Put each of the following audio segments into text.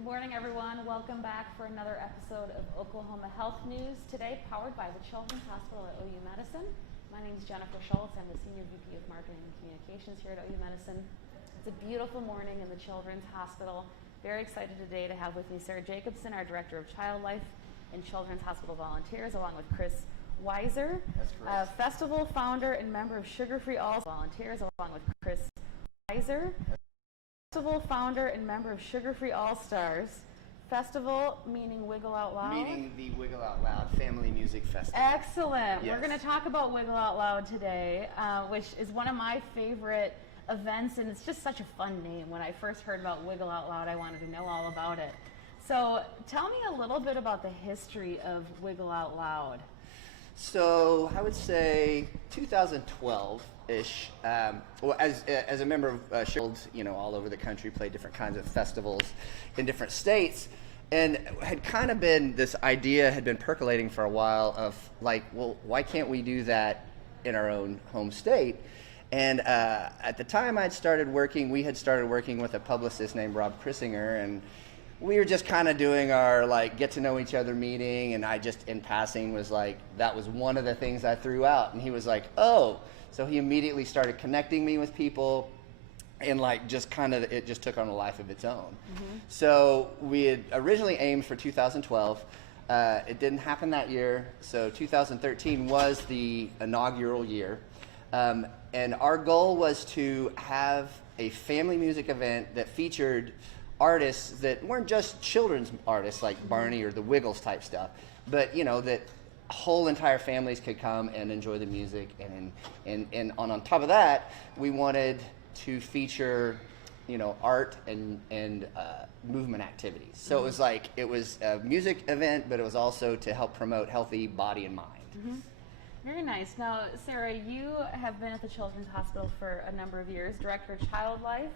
Good morning, everyone. Welcome back for another episode of Oklahoma Health News. Today, powered by the Children's Hospital at OU Medicine. My name is Jennifer Schultz. I'm the Senior VP of Marketing and Communications here at OU Medicine. It's a beautiful morning in the Children's Hospital. Very excited today to have with me Sarah Jacobson, our Director of Child Life and Children's Hospital Volunteers, along with Chris Weiser, festival founder and member of Sugar Free All Volunteers, along with Chris Weiser. Festival founder and member of Sugar Free All Stars. Festival meaning Wiggle Out Loud? Meaning the Wiggle Out Loud Family Music Festival. Excellent. Yes. We're going to talk about Wiggle Out Loud today, which is one of my favorite events, and it's just such a fun name. When I first heard about Wiggle Out Loud, I wanted to know all about it. So tell me a little bit about the history of Wiggle Out Loud. So I would say 2012-ish. Well, as a member of Shield, all over the country, played different kinds of festivals in different states, and had kind of been, this idea had been percolating for a while of like, well, why can't we do that in our own home state? And at the time we had started working with a publicist named Rob Krissinger, and we were just kind of doing our get to know each other meeting, and I just in passing was like, that was one of the things I threw out, and he was like, oh, so he immediately started connecting me with people, and it just took on a life of its own. Mm-hmm. So we had originally aimed for 2012. It didn't happen that year, so 2013 was the inaugural year, and our goal was to have a family music event that featured artists that weren't just children's artists like Barney or the Wiggles type stuff, but that whole entire families could come and enjoy the music. And on top of that, we wanted to feature art and movement activities. So it was a music event, but it was also to help promote healthy body and mind. Mm-hmm. Very nice. Now, Sarah, you have been at the Children's Hospital for a number of years, Director of Child Life,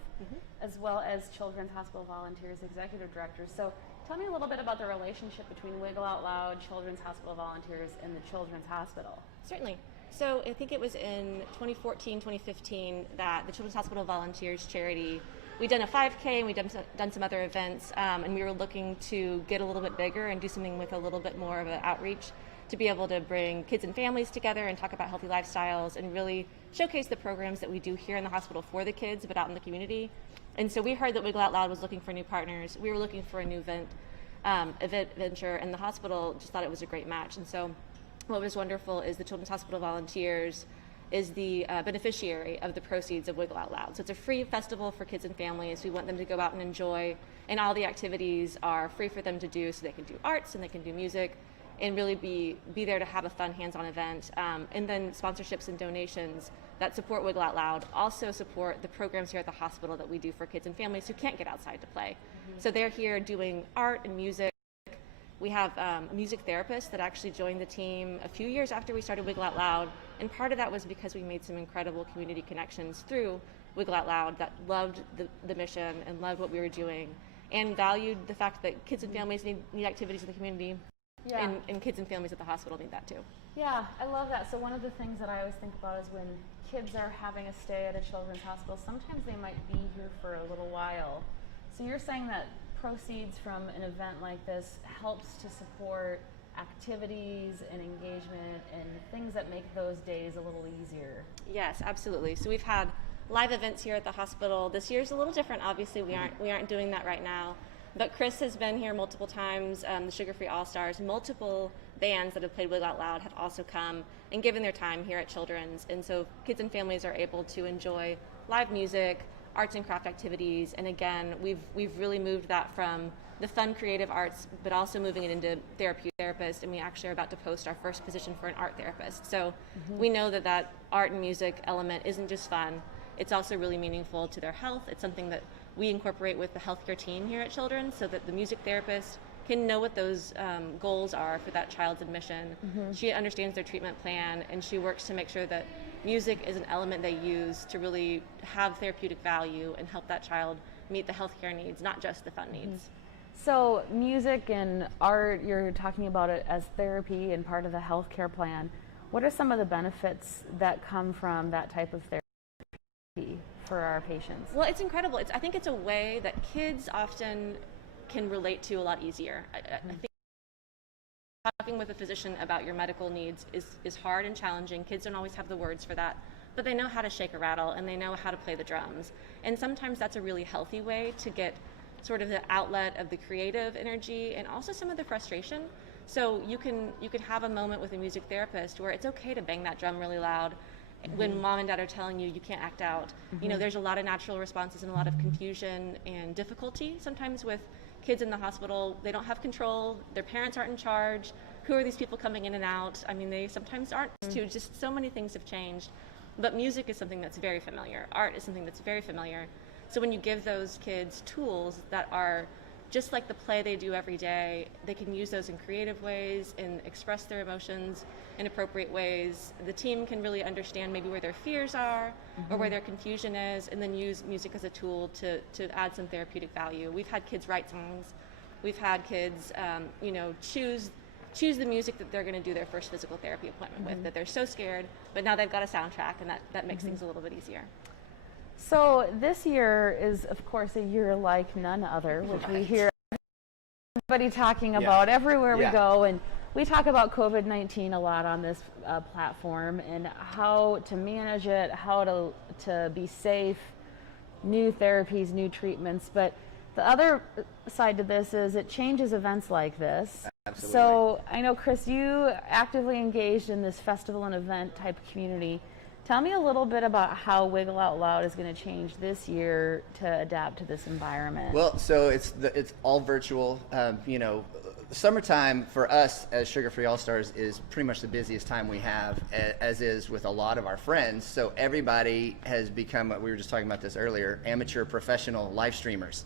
as well as Children's Hospital Volunteers Executive Director. So tell me a little bit about the relationship between Wiggle Out Loud, Children's Hospital Volunteers, and the Children's Hospital. Certainly. So I think it was in 2014, 2015 that the Children's Hospital Volunteers charity, we'd done a 5K and we'd done some other events, and we were looking to get a little bit bigger and do something with a little bit more of an outreach to be able to bring kids and families together and talk about healthy lifestyles and really showcase the programs that we do here in the hospital for the kids, but out in the community. And so we heard that Wiggle Out Loud was looking for new partners. We were looking for a new event venture, and the hospital just thought it was a great match. And so what was wonderful is the Children's Hospital Volunteers is the beneficiary of the proceeds of Wiggle Out Loud. So it's a free festival for kids and families. We want them to go out and enjoy, and all the activities are free for them to do, so they can do arts and they can do music, and really be there to have a fun hands-on event. And then sponsorships and donations that support Wiggle Out Loud also support the programs here at the hospital that we do for kids and families who can't get outside to play. Mm-hmm. So they're here doing art and music. We have a music therapist that actually joined the team a few years after we started Wiggle Out Loud, and part of that was because we made some incredible community connections through Wiggle Out Loud that loved the mission and loved what we were doing and valued the fact that kids and families need activities in the community. Yeah. And kids and families at the hospital need that too. Yeah, I love that. So one of the things that I always think about is when kids are having a stay at a children's hospital, sometimes they might be here for a little while. So you're saying that proceeds from an event like this helps to support activities and engagement and things that make those days a little easier. Yes, absolutely. So we've had live events here at the hospital. This year's a little different. Obviously, we aren't doing that right now. But Chris has been here multiple times, the Sugar Free All Stars, multiple bands that have played Wiggle Out Loud have also come and given their time here at Children's. And so kids and families are able to enjoy live music, arts and craft activities. And again, we've really moved that from the fun creative arts, but also moving it into therapist. And we actually are about to post our first position for an art therapist. So we know that art and music element isn't just fun. It's also really meaningful to their health. It's something that we incorporate with the healthcare team here at Children's so that the music therapist can know what those goals are for that child's admission. Mm-hmm. She understands their treatment plan, and she works to make sure that music is an element they use to really have therapeutic value and help that child meet the healthcare needs, not just the fun needs. Mm-hmm. So music and art, you're talking about it as therapy and part of the healthcare plan. What are some of the benefits that come from that type of therapy for our patients? Well, it's incredible. I think it's a way that kids often can relate to a lot easier. I think talking with a physician about your medical needs is hard and challenging. Kids don't always have the words for that, but they know how to shake a rattle and they know how to play the drums. And sometimes that's a really healthy way to get sort of the outlet of the creative energy and also some of the frustration. So you can have a moment with a music therapist where it's okay to bang that drum really loud when mom and dad are telling you can't act out. You know, there's a lot of natural responses and a lot of confusion and difficulty sometimes with kids in the hospital. They don't have control, their parents aren't in charge. Who are these people coming in and out? I mean, they sometimes aren't too. Just so many things have changed. But music is something that's very familiar. Art is something that's very familiar. So when you give those kids tools that are just like the play they do every day, they can use those in creative ways and express their emotions in appropriate ways. The team can really understand maybe where their fears are or where their confusion is, and then use music as a tool to add some therapeutic value. We've had kids write songs. We've had kids, choose the music that they're going to do their first physical therapy appointment with, that they're so scared, but now they've got a soundtrack, and that makes things a little bit easier. So this year is, of course, a year like none other, which we hear everybody talking about everywhere we go. And we talk about COVID-19 a lot on this platform and how to manage it, how to be safe, new therapies, new treatments. But the other side to this is it changes events like this. Absolutely. So I know, Chris, you actively engaged in this festival and event type community. Tell me a little bit about how Wiggle Out Loud is going to change this year to adapt to this environment. Well, so it's all virtual. Summertime for us as Sugar Free All Stars is pretty much the busiest time we have, as is with a lot of our friends. So everybody has become, we were just talking about this earlier, amateur professional live streamers.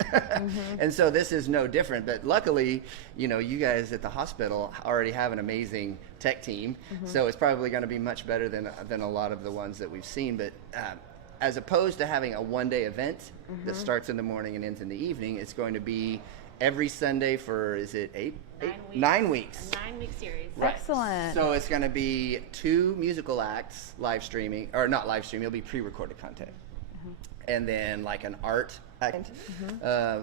And so this is no different. But luckily, you guys at the hospital already have an amazing tech team. So it's probably going to be much better than a lot of the ones that we've seen. But as opposed to having a one-day event that starts in the morning and ends in the evening, it's going to be every Sunday for, is it 9 weeks? A 9-week series. Right. Excellent. So it's going to be 2 musical acts live streaming, or not live streaming, it'll be pre-recorded content. And then like an art act,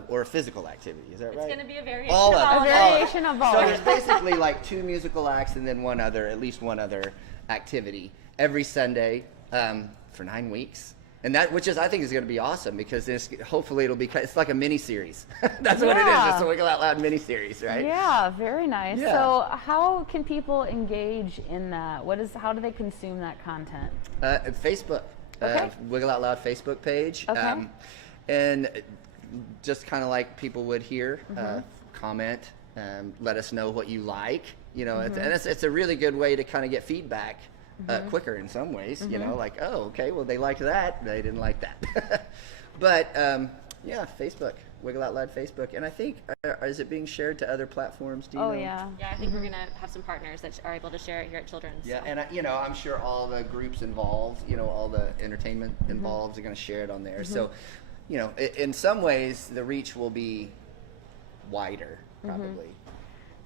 or a physical activity, is that right? It's going to be a variation All of of all it. of A it. variation of all. So there's basically like 2 musical acts and then at least one other activity every Sunday for 9 weeks. And which I think is going to be awesome, because hopefully it's like a mini series. That's what it is. It's a Wiggle Out Loud mini series, right? Yeah, very nice. Yeah. So how can people engage in that? How do they consume that content? Facebook, Okay. Wiggle Out Loud Facebook page. Okay. And just kind of like people would here, comment, let us know what you like. And it's a really good way to kind of get feedback quicker in some ways. Like, oh, okay, well, they liked that, they didn't like that. But Facebook, Wiggle Out Loud Facebook. And I think, is it being shared to other platforms? Do you know? Yeah. Yeah, I think we're going to have some partners that are able to share it here at Children's. Yeah, so. and I'm sure all the groups involved, all the entertainment involved are going to share it on there. So, in some ways, the reach will be wider, probably.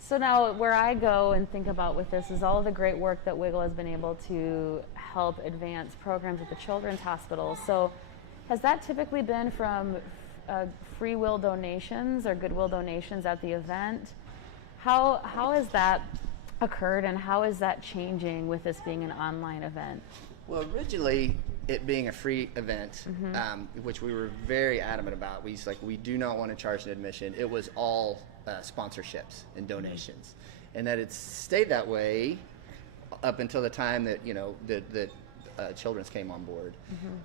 So now where I go and think about with this is all of the great work that Wiggle has been able to help advance programs at the Children's Hospital. So has that typically been from free will donations or goodwill donations at the event? How has that occurred, and how is that changing with this being an online event? Well, originally, it being a free event, which we were very adamant about, we do not want to charge an admission. It was all sponsorships and donations, and that it's stayed that way up until the time that Children's came on board.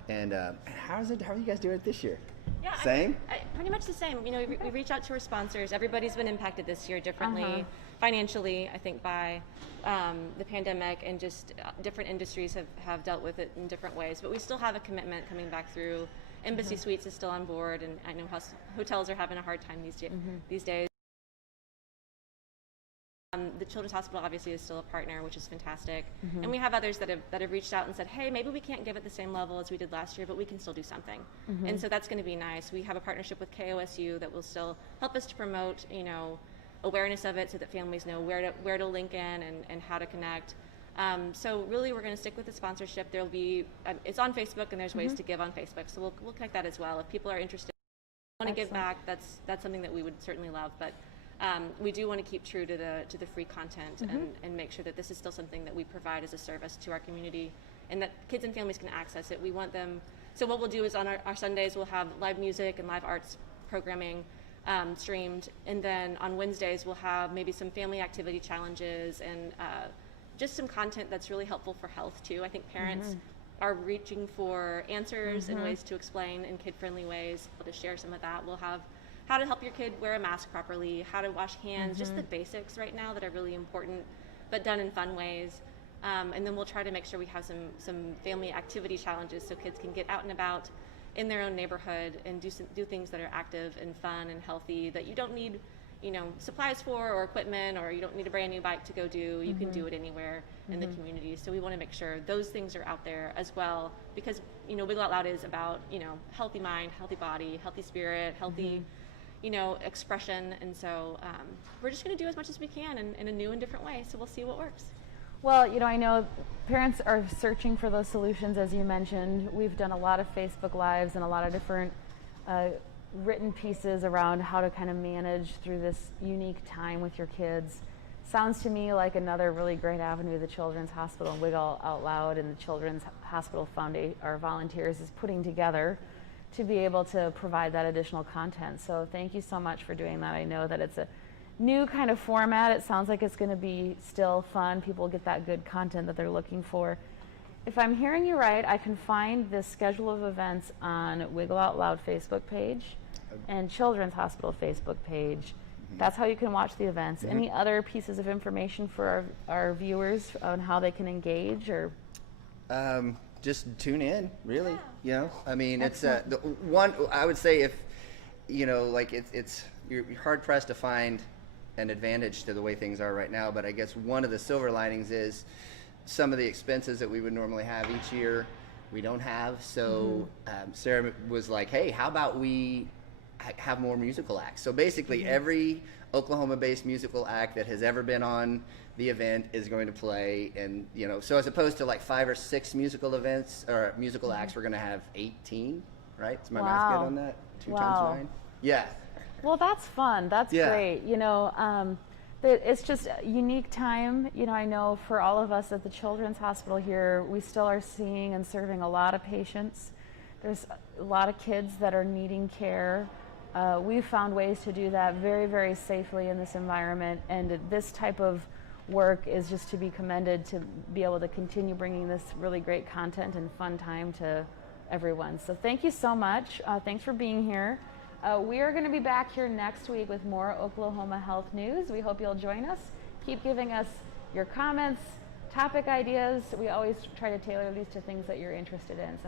And how are you guys doing it this year? Yeah, Same? Pretty much the same. We reach out to our sponsors. Everybody's been impacted this year differently, financially, I think, by the pandemic, and just different industries have dealt with it in different ways. But we still have a commitment coming back through. Embassy Suites is still on board, and I know hotels are having a hard time these days. The Children's Hospital obviously is still a partner, which is fantastic. And we have others that have reached out and said, hey, maybe we can't give at the same level as we did last year, but we can still do something. And so that's going to be nice. We have a partnership with KOSU that will still help us to promote, awareness of it, so that families know where to link in and how to connect. So really, we're going to stick with the sponsorship. There'll be it's on Facebook, and there's ways to give on Facebook, so we'll connect that as well if people are interested. Want to give Excellent. back, that's something that we would certainly love, but we do want to keep true to the free content and make sure that this is still something that we provide as a service to our community and that kids and families can access it. We want them, so what we'll do is on our Sundays we'll have live music and live arts programming streamed, and then on Wednesdays we'll have maybe some family activity challenges and just some content that's really helpful for health too. I think parents are reaching for answers and ways to explain in kid-friendly ways. We'll just share some of that. We'll have how to help your kid wear a mask properly, how to wash hands, just the basics right now that are really important, but done in fun ways. And then we'll try to make sure we have some family activity challenges so kids can get out and about in their own neighborhood and do things that are active and fun and healthy that you don't need, supplies for or equipment, or you don't need a brand new bike to go do. You can do it anywhere in the community. So we want to make sure those things are out there as well, because Wiggle Out Loud is about healthy mind, healthy body, healthy spirit, healthy expression. And so we're just going to do as much as we can in a new and different way. So we'll see what works. Well, I know parents are searching for those solutions, as you mentioned. We've done a lot of Facebook Lives and a lot of different written pieces around how to kind of manage through this unique time with your kids. Sounds to me like another really great avenue the Children's Hospital and Wiggle Out Loud and the Children's Hospital Foundation, our volunteers, is putting together to be able to provide that additional content. So thank you so much for doing that. I know that it's a new kind of format. It sounds like it's going to be still fun. People get that good content that they're looking for. If I'm hearing you right, I can find the schedule of events on Wiggle Out Loud Facebook page and Children's Hospital Facebook page. That's how you can watch the events. Any other pieces of information for our viewers on how they can engage? Or just tune in, really. I mean, it's the one. I would say if it's you're hard pressed to find an advantage to the way things are right now. But I guess one of the silver linings is some of the expenses that we would normally have each year, we don't have. So Sarah was like, "Hey, how about we have more musical acts?" So basically, every Oklahoma-based musical act that has ever been on the event is going to play, and so as opposed to like 5 or 6 musical events or musical acts, we're going to have 18. Right? Is my math good on that? 2 times 9. Yeah. Well, that's fun. That's great. It's just a unique time. I know for all of us at the Children's Hospital here, we still are seeing and serving a lot of patients. There's a lot of kids that are needing care. We've found ways to do that very, very safely in this environment, and this type of work is just to be commended, to be able to continue bringing this really great content and fun time to everyone. So thank you so much. Thanks for being here. We are going to be back here next week with more Oklahoma health news. We hope you'll join us. Keep giving us your comments, topic ideas. We always try to tailor these to things that you're interested in. So